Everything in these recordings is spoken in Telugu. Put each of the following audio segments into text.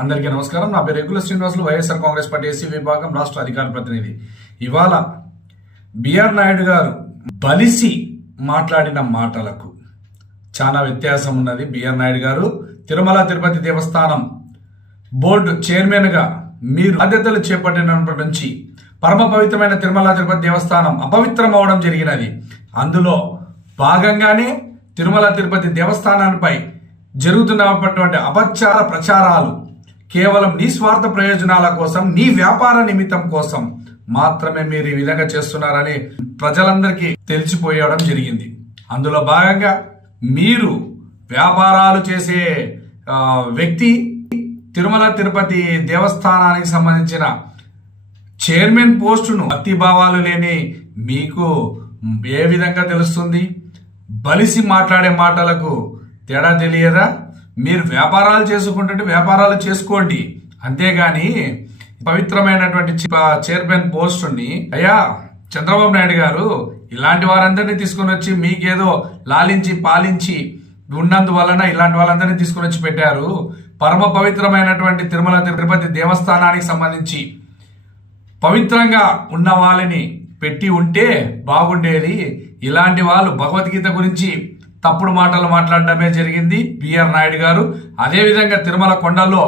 అందరికీ నమస్కారం. నా పేరు regular Srinivasulu, YSR Congress party SC విభాగం రాష్ట్ర అధికార ప్రతినిధి. ఇవాళ బిఆర్ నాయుడు గారు బలిసి మాట్లాడిన మాటలకు చాలా వ్యత్యాసం ఉన్నది. బిఆర్ నాయుడు గారు తిరుమల తిరుపతి దేవస్థానం బోర్డు చైర్మన్గా మీరు బాధ్యతలు చేపట్టినప్పటి నుంచి పరమ పవిత్రమైన తిరుమల తిరుపతి దేవస్థానం అపవిత్రం అవడం జరిగినది. అందులో భాగంగానే తిరుమల తిరుపతి దేవస్థానానికి జరుగుతున్నటువంటి అపచార ప్రచారాలు కేవలం నీ స్వార్థ ప్రయోజనాల కోసం, నీ వ్యాపార నిమిత్తం కోసం మాత్రమే మీరు ఈ విధంగా చేస్తున్నారని ప్రజలందరికీ తెలిసిపోయడం జరిగింది. అందులో భాగంగా మీరు వ్యాపారాలు చేసే వ్యక్తి తిరుమల తిరుపతి దేవస్థానానికి సంబంధించిన చైర్మన్ పోస్టును భక్తి భావాలు లేని మీకు ఏ విధంగా తెలుస్తుంది? బలిసి మాట్లాడే మాటలకు తేడా తెలియదా? మీరు వ్యాపారాలు చేసుకుంటుంటే వ్యాపారాలు చేసుకోండి, అంతేగాని పవిత్రమైనటువంటి చైర్మన్ పోస్టుని అయ్యా చంద్రబాబు నాయుడు గారు ఇలాంటి వారందరినీ తీసుకుని వచ్చి మీకేదో లాలించి పాలించి ఉన్నందువలన ఇలాంటి వాళ్ళందరినీ తీసుకుని వచ్చి పెట్టారు. పరమ పవిత్రమైనటువంటి తిరుమల తిరుపతి దేవస్థానానికి సంబంధించి పవిత్రంగా ఉన్న వాళ్ళని పెట్టి ఉంటే బాగుండేది. ఇలాంటి వాళ్ళు భగవద్గీత గురించి తప్పుడు మాటలు మాట్లాడడమే జరిగింది బిఆర్ నాయుడు గారు. అదేవిధంగా తిరుమల కొండలో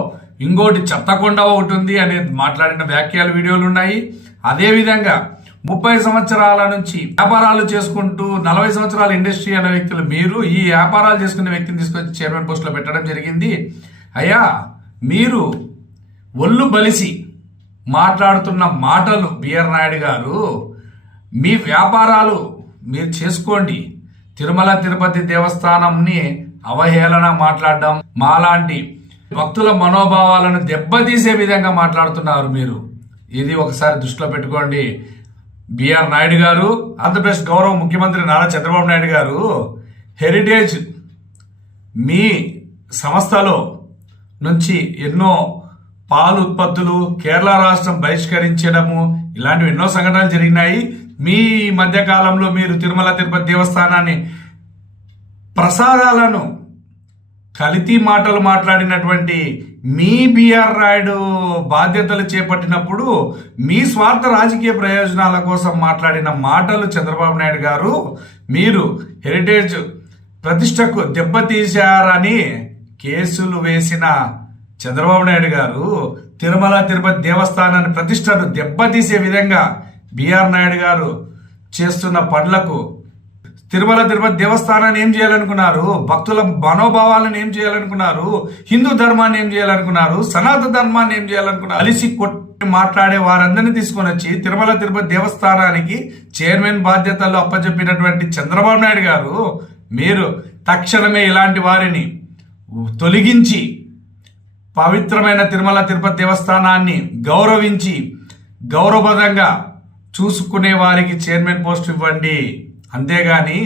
ఇంకోటి చెత్త కొండ ఒకటి ఉంది అనేది మాట్లాడిన వ్యాఖ్యలు వీడియోలు ఉన్నాయి. అదేవిధంగా 30 సంవత్సరాల నుంచి వ్యాపారాలు చేసుకుంటూ 40 సంవత్సరాల ఇండస్ట్రీ అనే వ్యక్తులు మీరు ఈ వ్యాపారాలు చేసుకునే వ్యక్తిని తీసుకొచ్చి చైర్మన్ పోస్టులో పెట్టడం జరిగింది. అయ్యా మీరు ఒళ్ళు బలిసి మాట్లాడుతున్న మాటలు బిఆర్ నాయుడు గారు, మీ వ్యాపారాలు మీరు చేసుకోండి. తిరుమల తిరుపతి దేవస్థానంని అవహేళన మాట్లాడడం, మాలాంటి భక్తుల మనోభావాలను దెబ్బతీసే విధంగా మాట్లాడుతున్నారు మీరు. ఇది ఒకసారి దృష్టిలో పెట్టుకోండి. బిఆర్ నాయుడు గారు, ఆంధ్రప్రదేశ్ గౌరవ ముఖ్యమంత్రి నారా చంద్రబాబు నాయుడు గారు హెరిటేజ్ మీ సంస్థలో నుంచి ఎన్నో పాలు ఉత్పత్తులు కేరళ రాష్ట్రం బహిష్కరించడము ఇలాంటివి ఎన్నో సంఘటనలు జరిగినాయి. మీ మధ్య కాలంలో మీరు తిరుమల తిరుపతి దేవస్థానాన్ని ప్రసాదాలను కల్తీ మాటలు మాట్లాడినటువంటి మీ బిఆర్ నాయుడు బాధ్యతలు చేపట్టినప్పుడు మీ స్వార్థ రాజకీయ ప్రయోజనాల కోసం మాట్లాడిన మాటలు చంద్రబాబు నాయుడు గారు, మీరు హెరిటేజ్ ప్రతిష్టకు దెబ్బతీశారని కేసులు వేసిన చంద్రబాబు నాయుడు గారు తిరుమల తిరుపతి దేవస్థానాన్ని ప్రతిష్టను దెబ్బతీసే విధంగా బిఆర్ నాయుడు గారు చేస్తున్న పనులకు తిరుమల తిరుపతి దేవస్థానాన్ని ఏం చేయాలనుకున్నారు? భక్తుల మనోభావాలను ఏం చేయాలనుకున్నారు? హిందూ ధర్మాన్ని ఏం చేయాలనుకున్నారు? సనాతన ధర్మాన్ని ఏం చేయాలనుకున్నారు? కలిసి కొట్టి మాట్లాడే వారందరినీ తీసుకొని వచ్చి తిరుమల తిరుపతి దేవస్థానానికి చైర్మన్ బాధ్యతలు అప్పచెప్పినటువంటి చంద్రబాబు నాయుడు గారు, మీరు తక్షణమే ఇలాంటి వారిని తొలగించి పవిత్రమైన తిరుమల తిరుపతి దేవస్థానాన్ని గౌరవించి గౌరవప్రదంగా చూసుకునే వారికి చైర్మన్ పోస్ట్ ఇవ్వండి, అంతేగాని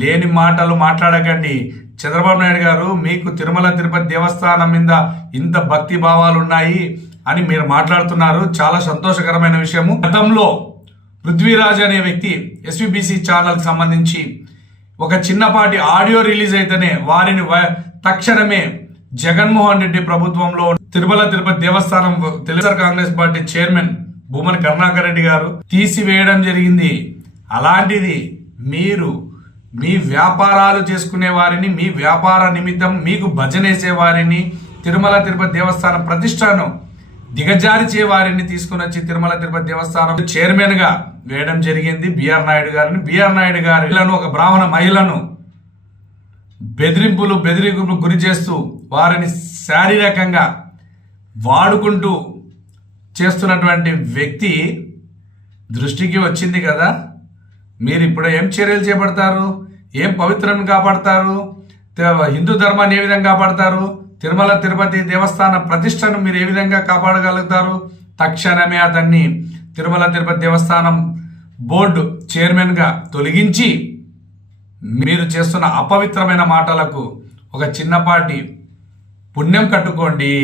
లేని మాటలు మాట్లాడకండి. చంద్రబాబు నాయుడు గారు, మీకు తిరుమల తిరుపతి దేవస్థానం మీద ఇంత భక్తి భావాలు ఉన్నాయి అని మీరు మాట్లాడుతున్నారు. చాలా సంతోషకరమైన విషయము. గతంలో పృథ్వీరాజ్ అనే వ్యక్తి ఎస్విబిసి ఛానల్కి సంబంధించి ఒక చిన్నపాటి ఆడియో రిలీజ్ అయితేనే వారిని తక్షణమే జగన్మోహన్ రెడ్డి ప్రభుత్వంలో తిరుమల తిరుపతి దేవస్థానం తెలుగు కాంగ్రెస్ పార్టీ చైర్మన్ భూమన కరుణాకర్ రెడ్డి గారు తీసివేయడం జరిగింది. అలాంటిది మీరు మీ వ్యాపారాలు చేసుకునే వారిని, మీ వ్యాపార నిమిత్తం మీకు భజనేసే వారిని, తిరుమల తిరుపతి దేవస్థానం ప్రతిష్టను దిగజారిచే వారిని తీసుకుని వచ్చి తిరుమల తిరుపతి దేవస్థానం చైర్మన్ గా వేయడం జరిగింది బిఆర్ నాయుడు గారిని. బిఆర్ నాయుడు గారిలను ఒక బ్రాహ్మణ మహిళను బెదిరింపులు గురి చేస్తూ వారిని శారీరకంగా వాడుకుంటూ చేస్తున్నటువంటి వ్యక్తి దృష్టికి వచ్చింది కదా. మీరు ఇప్పుడు ఏం చర్యలు చేపడతారు? ఏం పవిత్రాన్ని కాపాడతారు? హిందూ ధర్మాన్ని ఏ విధంగా కాపాడతారు? తిరుమల తిరుపతి దేవస్థాన ప్రతిష్టను మీరు ఏ విధంగా కాపాడగలుగుతారు? తక్షణమే అతన్ని తిరుమల తిరుపతి దేవస్థానం బోర్డు చైర్మన్గా తొలగించి మీరు చేస్తున్న అపవిత్రమైన మాటలకు ఒక చిన్నపాటి పుణ్యం కట్టుకోండి.